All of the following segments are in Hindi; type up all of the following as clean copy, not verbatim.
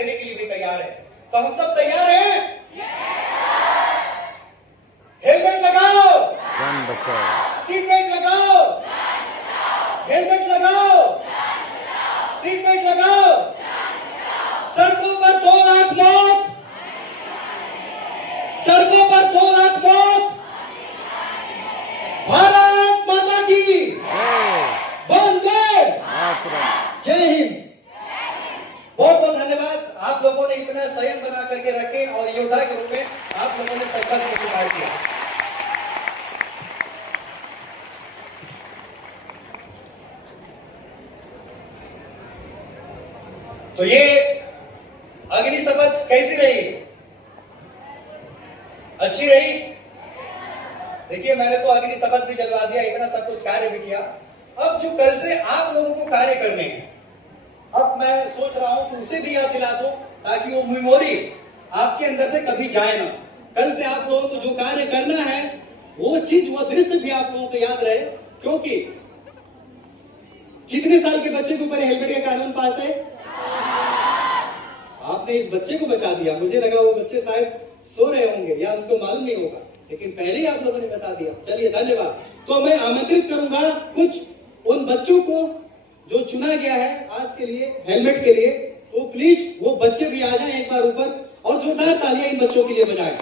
देने के लिए भी तैयार है। तो हम सब तैयार हैं? हेलमेट लगाओ, जान बचाओ, सीट बेल्ट लगाओ, हेलमेट लगाओ, सीट बेल्ट लगाओ। सड़कों पर 2 लाख मौत, सड़कों पर 2 लाख मौत। भारत माता की वंदे मातरम। जय हिंद। बहुत बहुत धन्यवाद। आप लोगों ने इतना संयम बना करके रखे और योद्धा के रूप में आप लोगों ने संकल्प को स्वीकार किया। तो ये अग्नि शपथ कैसी रही? अच्छी रही? देखिए, मैंने तो अग्नि शपथ भी जलवा दिया, इतना सब कुछ कार्य भी किया। अब जो कल से आप लोगों को कार्य करने हैं, अब मैं सोच रहा हूं कि उसे भी याद दिला दो, ताकि वो मेमोरी आपके अंदर से कभी जाए ना। कल से आप लोगों को जो कार्य करना है, वो चीज, वो दृश्य भी आप लोगों को याद रहे। क्योंकि कितने साल के बच्चे के ऊपर हेलमेट का कानून पास है? आपने इस बच्चे को बचा दिया। मुझे लगा वो बच्चे शायद सो रहे होंगे या उनको मालूम नहीं होगा, लेकिन पहले ही आप लोगों ने बता दिया। चलिए, धन्यवाद। तो मैं आमंत्रित करूंगा कुछ उन बच्चों को जो चुना गया है आज के लिए हेलमेट के लिए। तो प्लीज वो बच्चे भी आ जाएं एक बार ऊपर, और जोरदार तालियां इन बच्चों के लिए बजाएं।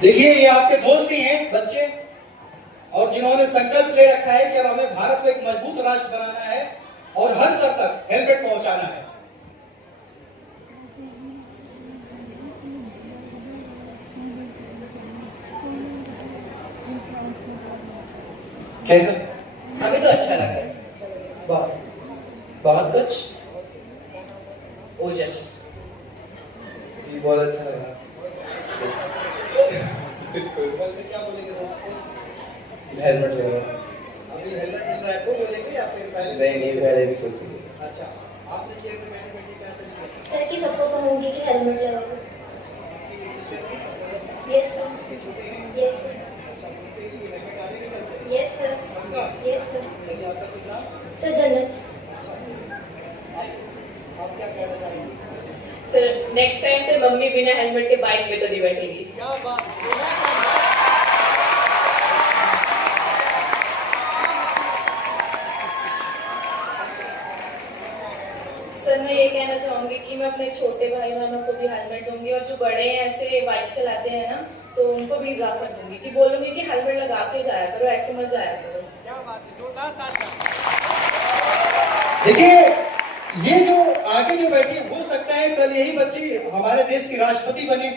देखिए, ये आपके दोस्त ही हैं बच्चे, और जिन्होंने संकल्प ले रखा है कि अब हमें भारत को एक मजबूत राष्ट्र बनाना है और हर स्तर तक हेलमेट पहुंचाना है। कैसे? हमें तो अच्छा लग रहा है, बहुत बहुत कुछ ओजस। जी बहुत अच्छा लगा। कल से क्या बोलेंगे दोस्त को? हेलमेट लगा। अभी हेलमेट मिल रहा है तो बोलेंगे या फिर पहले? नहीं, पहले भी सोचेंगे। अच्छा, आपने चेयर में बैठे क्या सोच लिया? सर कि सबको कहूंगी कि हेलमेट लगाओ। Yes sir, yes sir, yes sir, yes sir. Sir जन्नत। आप क्या कहना चाहेंगे? सर नेक्स्ट टाइम से मम्मी बिना हेलमेट के बाइक पे तो नहीं बैठेगी। क्या बात है। सर मैं ये कहना चाहूंगी कि मैं अपने छोटे भाई बहनों को भी हेलमेट दूंगी, और जो बड़े हैं ऐसे बाइक चलाते हैं ना, तो उनको भी लगा कर दूंगी कि बोलूंगी कि हेलमेट लगा के जाया करो, ऐसे मत जाया करो। क्या बात है, जोरदार तालियां। देखिए, ये जो आगे जो बैठी है, हो सकता है कल यही बच्ची हमारे देश की राष्ट्रपति बने,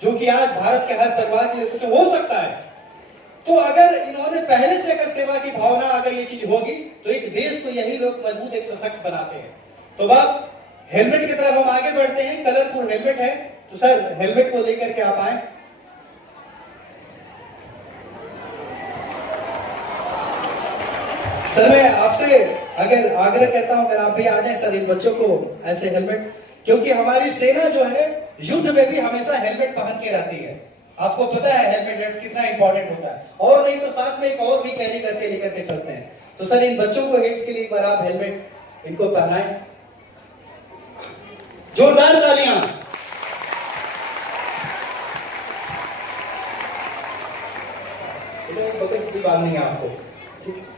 जो कि आज भारत के हर परिवार के लिए सोचे। हो सकता है। तो अगर इन्होंने पहले से अगर सेवा की भावना, अगर ये चीज होगी, तो एक देश को यही लोग मजबूत, एक सशक्त बनाते हैं। तो अब हेलमेट की तरफ हम आगे बढ़ते हैं। कलरफुल हेलमेट है, तो सर हेलमेट को लेकर के आप आए। सर मैं आपसे अगर आग्रह करता हूं, अगर आप भी आ जाएं सर, इन बच्चों को ऐसे हेलमेट, क्योंकि हमारी सेना जो है युद्ध में भी हमेशा हेलमेट पहन के रहती है। आपको पता है हेलमेट कितना इंपॉर्टेंट होता है, और नहीं तो साथ में एक और भी कैरी करके लेकर के चलते हैं। तो सर इन बच्चों को हेड्स के लिए एक बार आप हेलमेट इनको पहनाएं। जोरदार तालियां। बगल से भी बांधनी है आपको, ठीक है?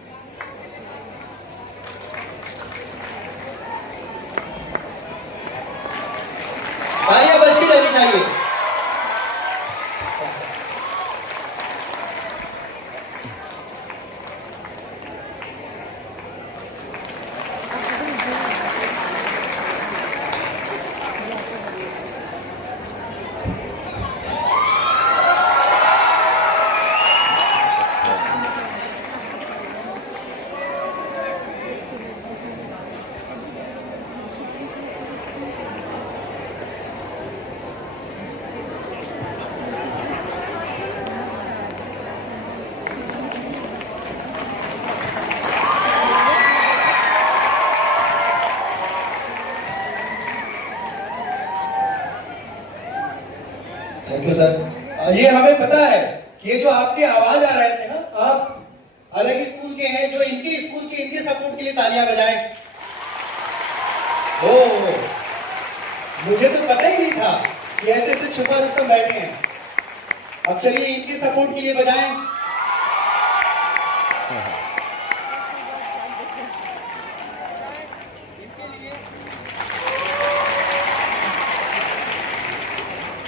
तालियां बजती रहनी चाहिए। Thank you sir. ये हमें पता है ये जो आपके आवाज आ रहे थे ना, आप अलग स्कूल के हैं, जो इनके स्कूल के इनके सपोर्ट के लिए तालियां बजाएं। ओ, मुझे तो पता ही नहीं था कि ऐसे ऐसे छुपा रुस्तम बैठे हैं। अब चलिए इनके सपोर्ट के लिए बजाएं।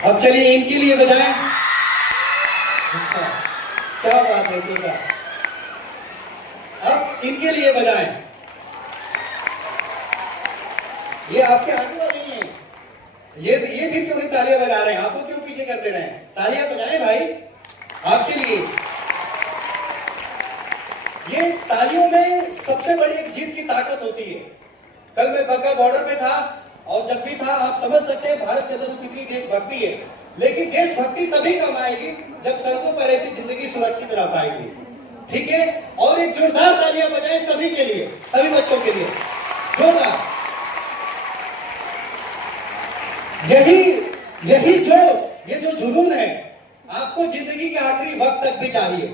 अब चलिए इनके लिए बजाएं। अच्छा, क्या बात है बेटा। अब इनके लिए बजाएं। ये आपके आगे वाले ही हैं। ये फिर क्यों नहीं तालियां बजा रहे हैं? आपको क्यों पीछे करते रहे? तालियां बजाएं भाई आपके लिए। ये तालियों में सबसे बड़ी एक जीत की ताकत होती है। कल मैं बग्गा बॉर्डर पे था और जब भी था, आप समझ सकते हैं भारत के अंदर कितनी देशभक्ति है। लेकिन देशभक्ति तभी कम आएगी जब सड़कों पर ऐसी जिंदगी सुरक्षित रह पाएगी। ठीक है, और एक जोरदार तालियां बजाएं सभी के लिए, सभी बच्चों के लिए जोरदार। यही जोश, ये जो जुनून है, आपको जिंदगी के आखिरी वक्त तक भी चाहिए।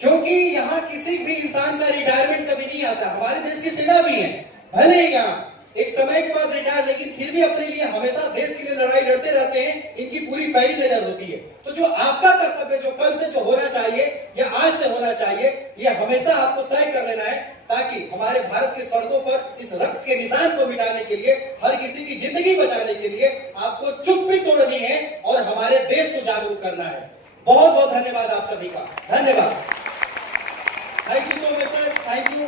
क्योंकि यहाँ किसी भी इंसान का रिटायरमेंट कभी नहीं आता। हमारे देश की सेना भी है, भले ही यहाँ एक समय के बाद रिटायर, लेकिन फिर भी अपने लिए हमेशा देश के लिए लड़ाई लड़ते रहते हैं। इनकी पूरी पैरी नजर होती है। तो जो आपका कर्तव्य, जो कल से जो होना चाहिए या आज से होना चाहिए, ये हमेशा आपको तय कर लेना है, ताकि हमारे भारत की सड़कों पर इस रक्त के निशान को मिटाने के लिए, हर किसी की जिंदगी बचाने के लिए आपको चुप्पी तोड़नी है और हमारे देश को जागरूक करना है। बहुत बहुत धन्यवाद आप सभी का। धन्यवाद। Thank you so much sir, thank you.